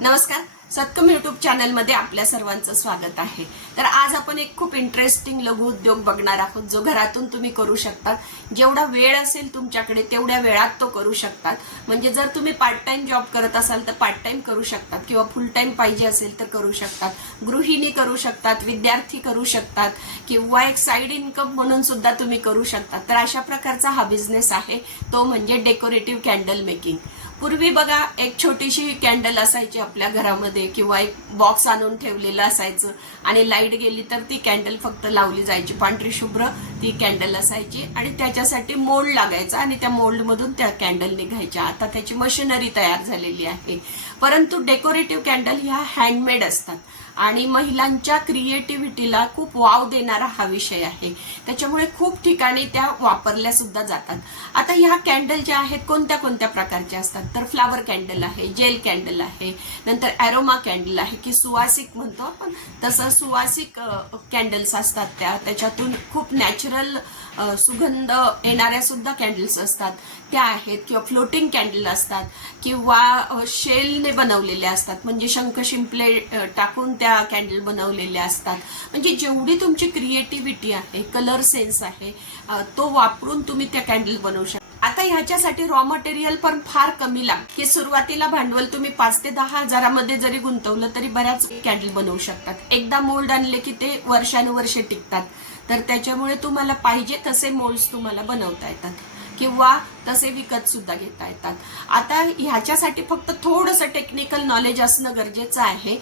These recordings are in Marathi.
नमस्कार, सत्कम यूट्यूब चॅनलमध्ये आपल्या सर्वांचं स्वागत आहे। तर आज आपण एक खूप इंटरेस्टिंग लघु उद्योग बघणार आहोत, जो घरातून तुम्ही करू शकता। जेवढा वेळ असेल तुमच्याकडे तेवढ्या वेळात तो करू शकतात। म्हणजे जर तुम्ही पार्ट टाइम जॉब करत असाल तर पार्ट टाइम करू शकतात, किंवा फुल टाइम पाहिजे असेल तर करू शकतात, गृहिणी करू शकतात, विद्यार्थी करू शकतात, किंवा एक साइड इन्कम म्हणून सुद्धा तुम्ही करू शकता। तर अशा प्रकारचा हा बिझनेस आहे, तो म्हणजे डेकोरेटिव्ह कॅन्डल मेकिंग। पूर्वी बघा, एक छोटीशी कॅन्डल असायची आपल्या घरामध्ये, किंवा एक बॉक्स आणून ठेवलेलं असायचं, आणि लाईट गेली तर ती कॅन्डल फक्त लावली जायची। पांढरी शुभ्र ती कॅन्डल असायची, आणि त्याच्यासाठी मोल्ड लागायचा, आणि त्या मोल्ड मधून त्या कॅन्डल निघायच्या। आता त्याची मशिनरी तयार झालेली आहे। परंतु डेकोरेटिव्ह कॅन्डल ह्या हँडमेड असतात, आणि महिलांच्या क्रिएटिव्हिटीला खूप वाव देणारा हा विषय आहे। त्याच्यामुळे खूप ठिकाणी त्या वापरल्या सुद्धा जातात। आता ह्या कॅन्डल ज्या आहेत कोणत्या कोणत्या प्रकारच्या असतात, तर फ्लावर कॅन्डल आहे, जेल कॅन्डल आहे, नंतर अरोमा कॅन्डल आहे, की सुवासिक म्हणतो आपण तसं सुवासिक कॅन्डल्स असतात। त्याच्यातून खूप नॅचरल सुगंध येणाऱ्या सुद्धा कॅन्डल्स असतात, त्या आहेत। किंवा फ्लोटिंग कॅन्डल असतात, किंवा शेलने बनवलेल्या असतात, म्हणजे शंख शिंपले टाकून त्या कॅन्डल बनवलेल्या असतात। म्हणजे जेवढी तुमची क्रिएटिव्हिटी आहे, कलर सेन्स आहे, तो वापरून तुम्ही त्या कॅन्डल बनवू शकता। आता ह्याच्यासाठी रॉ मटेरियल पण फार कमी लागते, की सुरुवातीला भांडवल तुम्ही 5 ते 10 हजारामध्ये जरी गुंतवलं तरी बऱ्याच कॅन्डल बनवू शकतात। एकदा मोल्ड आणले की ते वर्षानुवर्षे टिकतात। तर त्याच्यामुळे तुम्हाला पाहिजे तसे मोल्ड्स तुम्हाला बनवता येतात, किंवा तसे विकत सुद्धा घेता येतात। आता ह्याच्यासाठी फक्त थोडंसं टेक्निकल नॉलेज असणं गरजेचं आहे।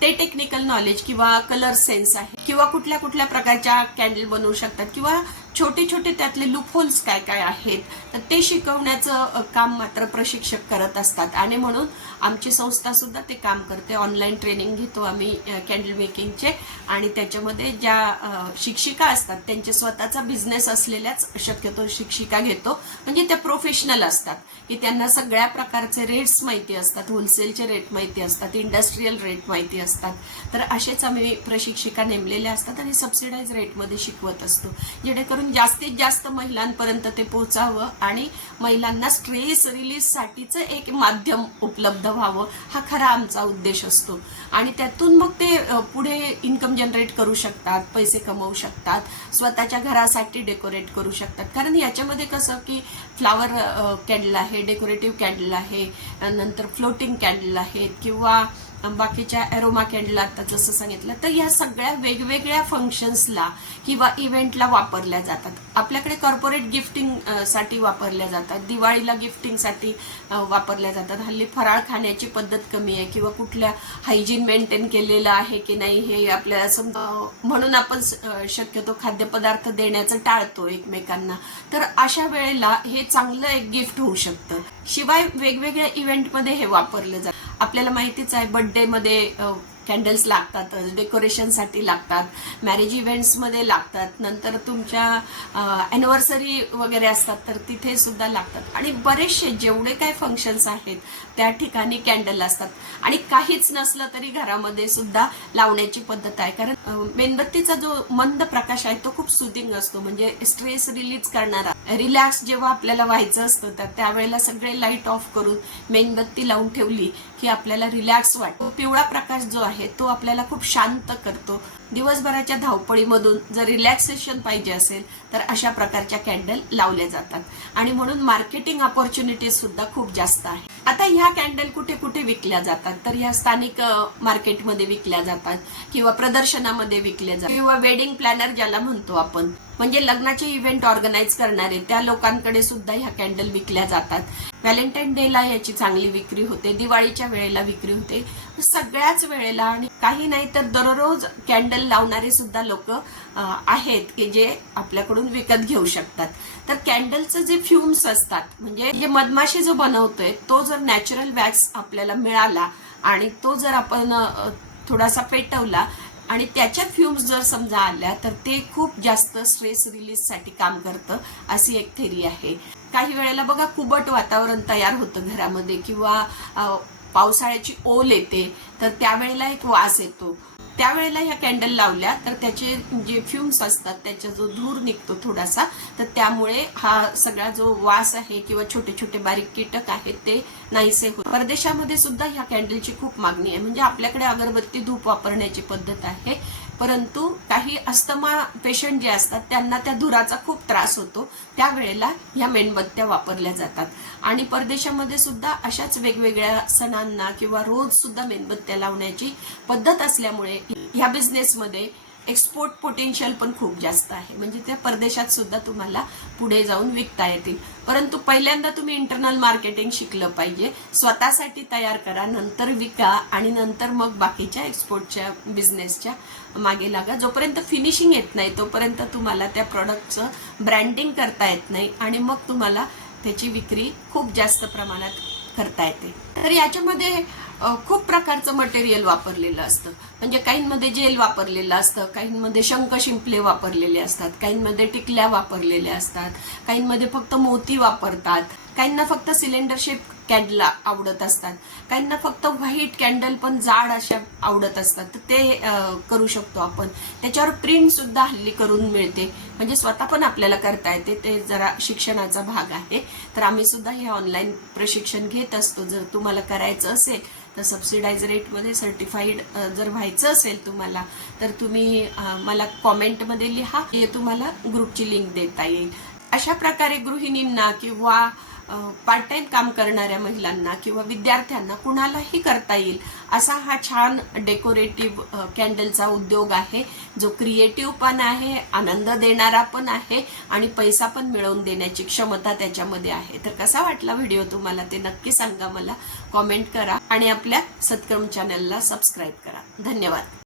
ते टेक्निकल नॉलेज किंवा कलर सेन्स आहे, किंवा कुठल्या कुठल्या प्रकारच्या कॅन्डल बनवू शकतात, किंवा छोटे छोटे त्यातले लूपहोल्स काय काय आहेत, तर ते शिकवण्याचं काम मात्र प्रशिक्षक करत असतात। आणि म्हणून आमची संस्था सुद्धा ते काम करते। ऑनलाईन ट्रेनिंग घेतो आम्ही कॅन्डल मेकिंगचे, आणि त्याच्यामध्ये ज्या शिक्षिका असतात त्यांचे स्वतःचा बिझनेस असलेल्याच शक्यतो शिक्षिका घेतो। म्हणजे त्या प्रोफेशनल असतात, की त्यांना सगळ्या प्रकारचे रेट्स माहिती असतात, होलसेलचे रेट माहिती असतात, इंडस्ट्रियल रेट माहिती असतात। तर असेच आम्ही प्रशिक्षिका नेमलेल्या असतात, आणि सबसिडाइज रेटमध्ये शिकवत असतो, जेणेकरून जास्तीत जास्त महिलांपर्यंत ते पोहोचावं, आणि महिलांना स्ट्रेस रिलीज साठीचं एक माध्यम उपलब्ध व्हावं, हा खरा आमचा उद्देश असतो। आणि त्यातून मग ते पुढे इन्कम जनरेट करू शकतात, पैसे कमवू शकतात, स्वतःच्या घरासाठी डेकोरेट करू शकतात। कारण याच्यामध्ये कसं की फ्लावर कॅन्डल आहे, डेकोरेटिव्ह कॅन्डल आहे, नंतर फ्लोटिंग कॅन्डल आहेत, किंवा बाकीच्या अरोमा कॅन्डल आता जसं सांगितलं, तर या सगळ्या वेगवेगळ्या फंक्शन्सला किंवा इव्हेंटला वापरल्या जातात। आपल्याकडे कॉर्पोरेट गिफ्टिंग साठी वापरल्या जातात, दिवाळीला गिफ्टिंगसाठी वापरल्या जातात। हल्ली फराळ खाण्याची पद्धत कमी आहे, किंवा कुठल्या हायजीन मेंटेन केलेलं आहे की नाही हे आपल्याला समजा, म्हणून आपण शक्यतो खाद्यपदार्थ देण्याचं टाळतो एकमेकांना। तर अशा वेळेला हे चांगलं एक गिफ्ट होऊ शकतं। शिवाय वेगवेगळ्या इव्हेंटमध्ये हे वापरलं जातं। आपल्याला माहितीच आहे, बर्थडे मध्ये कॅन्डल्स लागतात, डेकोरेशनसाठी लागतात, मॅरेज इव्हेंट्समध्ये लागतात, नंतर तुमच्या अॅनिव्हर्सरी वगैरे असतात तर तिथे सुद्धा लागतात। आणि बरेचसे जेवढे काय फंक्शन्स आहेत त्या ठिकाणी कॅन्डल असतात। आणि काहीच नसलं तरी घरामध्ये सुद्धा लावण्याची पद्धत आहे, कारण मेणबत्तीचा जो मंद प्रकाश आहे तो खूप सुदिंग असतो, म्हणजे स्ट्रेस रिलीज करणारा। रिलॅक्स जेव्हा आपल्याला व्हायचं असतं तर त्यावेळेला सगळे लाईट ऑफ करून मेणबत्ती लावून ठेवली की आपल्याला रिलॅक्स वाटतो। पिवळा प्रकाश जो आहे तो आपल्याला खूप शांत करतो। दिवसभराच्या धावपळीमधून जर रिलॅक्सेशन पाहिजे असेल तर अशा प्रकारच्या कॅन्डल लावल्या जातात, आणि म्हणून मार्केटिंग ऑपॉर्च्युनिटीज सुद्धा खूप जास्त आहे। आता ह्या कॅन्डल कुठे कुठे विकल्या जातात, तर ह्या स्थानिक मार्केटमध्ये विकल्या जातात, किंवा प्रदर्शनामध्ये विकल्या जातात, किंवा वेडिंग प्लॅनर ज्याला म्हणतो आपण, म्हणजे लग्नाचे इव्हेंट ऑर्गनाईज करणारे त्या लोकांकडे सुद्धा ह्या कॅन्डल विकल्या जातात। व्हॅलेंटाईन डेला याची चांगली विक्री होते, दिवाळीच्या वेळेला विक्री होते, सगळ्याच वेळेला। आणि काही नाही तर दररोज कॅन्डल लावणारे सुद्धा लोक आहेत की जे आपल्याकडून विकत घेऊ शकतात। तर कॅन्डलचं जे फ्युम्स असतात, म्हणजे जे मधमाशी जो बनवतोय तो जर नॅचरल वॅक्स आपल्याला मिळाला, आणि तो जर आपण थोडासा पेटवला, आणि त्याच्या फ्युम्स जर समजा आल्या, तर ते खूप जास्त स्ट्रेस रिलीज साठी काम करतं, अशी एक थेरी आहे। काही वेळेला बघा, कुबट वातावरण तयार होतं घरामध्ये, किंवा पावसाळ्याची ओल येते, तर त्यावेळेला एक वास येतो। त्यावेळेला ह्या कॅन्डल लावल्या तर त्याचे जे फ्युम्स असतात, त्याचा जो धूर निघतो थोडासा, तर त्यामुळे हा सगळा जो वास आहे किंवा छोटे छोटे बारीक कीटक आहेत ते नाहीसे होत. परदेशामध्ये सुद्धा ह्या कॅन्डलची खूप मागणी आहे. म्हणजे आपल्याकडे अगरबत्ती धूप वापरण्याची पद्धत आहे, परंतु काही अस्थमा पेशंट जे असतात त्यांना त्या धुराचा खूप त्रास होतो, त्यावेळेला ह्या मेणबत्त्या वापरल्या जातात. आणि परदेशामध्ये सुद्धा अशाच वेगवेगळ्या सणांना किंवा रोज सुद्धा मेणबत्त्या लावण्याची पद्धत असल्यामुळे ह्या बिझनेसमध्ये एक्सपोर्ट पोटेन्शियल पण खूप जास्त आहे. म्हणजे त्या परदेशात सुद्धा तुम्हाला पुढे जाऊन विकता येतील. परंतु पहिल्यांदा तुम्ही इंटरनल मार्केटिंग शिकलं पाहिजे. स्वतःसाठी तयार करा, नंतर विका आणि नंतर मग बाकीच्या एक्सपोर्टच्या बिझनेसच्या मागे लागा. जोपर्यंत फिनिशिंग येत नाही तोपर्यंत तुम्हाला त्या प्रोडक्टचं ब्रँडिंग करता येत नाही आणि मग तुम्हाला त्याची विक्री खूप जास्त प्रमाणात करता येते. तर याच्यामध्ये खूप प्रकारचं मटेरियल वापरलेलं असतं. म्हणजे काहींमध्ये जेल वापरलेलं असतं, काहींमध्ये शंख शिंपले वापरलेले असतात, काहींमध्ये टिकल्या वापरलेल्या असतात, काहींमध्ये फक्त मोती वापरतात, काहींना फक्त सिलेंडर शेप कॅन्डल आवडत असतात, काहींना फक्त व्हाईट कॅन्डल पण जाड अशा आवडत असतात. तर ते करू शकतो आपण. त्याच्यावर प्रिंट सुद्धा हल्ली करून मिळते, म्हणजे स्वतः पण आपल्याला करता येते. ते जरा शिक्षणाचा भाग आहे. तर आम्ही सुद्धा हे ऑनलाईन प्रशिक्षण घेत असतो. जर तुम्हाला करायचं असेल तर सबसिडाइज रेटमध्ये सर्टिफाईड जर व्हायचं असेल तुम्हाला, तर तुम्ही मला कॉमेंटमध्ये लिहा, तुम्हाला ग्रुपची लिंक देता येईल. अशा प्रकारे गृहिणींना किंवा पार्ट टाइम काम करणाऱ्या महिलांना किंवा विद्यार्थ्यांना कुणालाही करता येईल असा हा छान डेकोरेटिव्ह कॅन्डलचा उद्योग आहे, जो क्रिएटिव्ह पण आहे, आनंद देणारा पण आहे आणि पैसा पण मिळवून देण्याची क्षमता त्याच्यामध्ये आहे. तर कसा वाटला व्हिडिओ तुम्हाला ते नक्की सांगा, मला कॉमेंट करा आणि आपल्या सत्कर्म चॅनलला सबस्क्राईब करा. धन्यवाद.